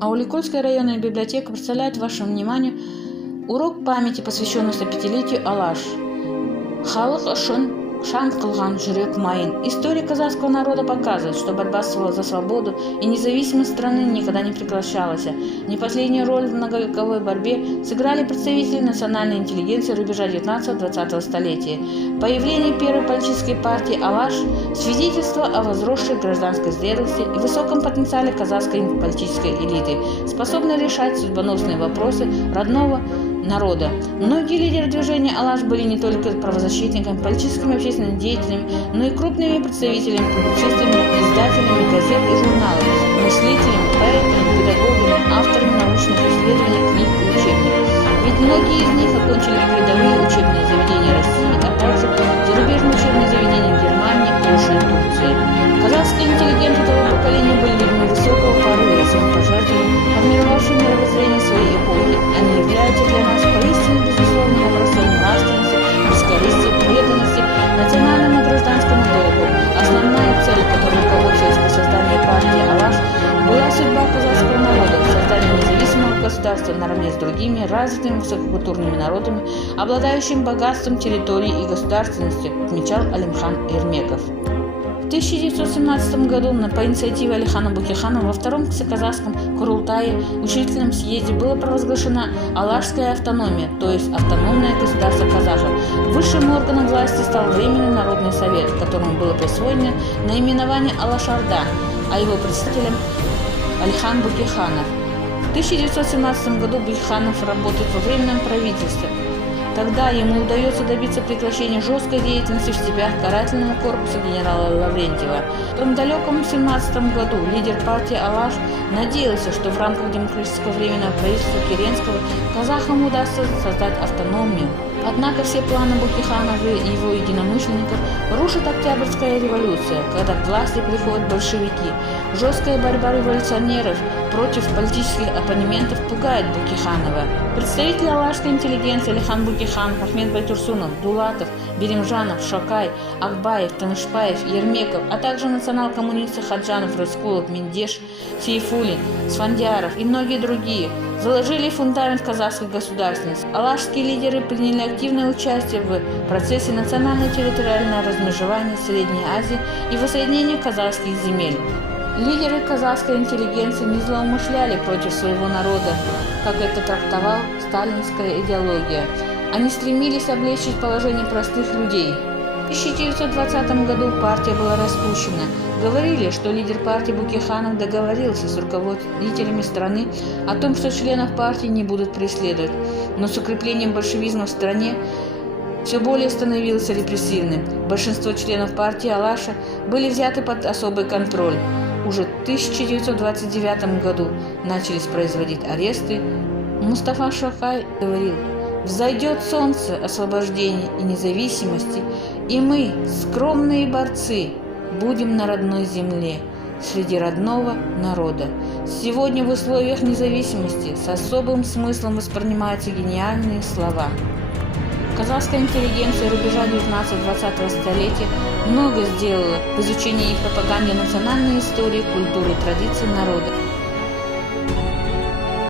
Ауликольская районная библиотека представляет вашему вниманию урок памяти, посвященный 105-летию Алаш. Халық үшін шан қылған жүрек майын. История казахского народа показывает, что борьба за свободу и независимость страны никогда не прекращалась. Не последнюю роль в многовековой борьбе сыграли представители национальной интеллигенции рубежа 19-20 столетия. Появление первой политической партии «Алаш» – свидетельство о возросшей гражданской зрелости и высоком потенциале казахской политической элиты, способной решать судьбоносные вопросы родного народа. Многие лидеры движения «Алаш» были не только правозащитниками, политическими общественными деятелями, но и крупными представителями, публицистами, издателями газет и журналов, мыслителями, поэтами, педагогами, авторами научных исследований, книг и учебников. Ведь многие из них окончили передовые учебные заведения России, а также зарубежные учебные заведения в Германии, Польше и Турции. Казахские интеллигенты того поколения были людьми высокого порыва и самопожертвования, формировавшими мировоззрение своей эпохи. Они являются для нас поистине безусловным образцом нравственности, бескорыстия, преданности национальному гражданскому долгу. Основная цель, которой руководствовалась по созданию партии «Алаш», была судьба казахского народа, создание независимого государства наравне с другими развитыми высококультурными народами, обладающими богатством территории и государственностью, отмечал Алимхан Ермеков. В 1917 году по инициативе Алихана Бөкейханова во втором казахском Курултае учредительном съезде была провозглашена алашская автономия, то есть автономное государство казахов. Высшим органом власти стал Временный народный совет, которому было присвоено наименование Алаш-Орда, а его председателем Алихан Бөкейханов. В 1917 году Бөкейханов работает во Временном правительстве. Тогда ему удается добиться прекращения жесткой деятельности в степях карательного корпуса генерала Лаврентьева. В том далеком 1917 году лидер партии «Алаш» надеялся, что в рамках демократического временного правительства Керенского казахам удастся создать автономию. Однако все планы Бөкейханова и его единомышленников рушит Октябрьская революция, когда к власти приходят большевики. Жесткая борьба революционеров против политических оппонентов пугает Бөкейханова. Представители алашской интеллигенции Алихан Бөкейханов, Ахмет Байтурсунов, Дулатов, Беримжанов, Шокай, Акбаев, Танышбаев, Ермеков, а также национал-коммунисты Хаджанов, Рыскулов, Миндеш, Сейфулин, Сфандиаров и многие другие заложили фундамент казахской государственности. Алашские лидеры приняли активное участие в процессе национально-территориального размежевания Средней Азии и воссоединения казахских земель. Лидеры казахской интеллигенции не злоумышляли против своего народа, как это трактовала сталинская идеология. Они стремились облегчить положение простых людей. В 1920 году партия была распущена. Говорили, что лидер партии Бөкейханов договорился с руководителями страны о том, что членов партии не будут преследовать. Но с укреплением большевизма в стране все более становился репрессивным. Большинство членов партии «Алаша» были взяты под особый контроль. Уже в 1929 году начались производить аресты. Мустафа Шокай говорил: «Взойдет солнце освобождения и независимости, и мы, скромные борцы, будем на родной земле, среди родного народа». Сегодня в условиях независимости с особым смыслом воспринимаются гениальные слова. Казахская интеллигенция рубежа 19-20 столетия много сделала в изучении и пропаганде национальной истории, культуры и традиций народа.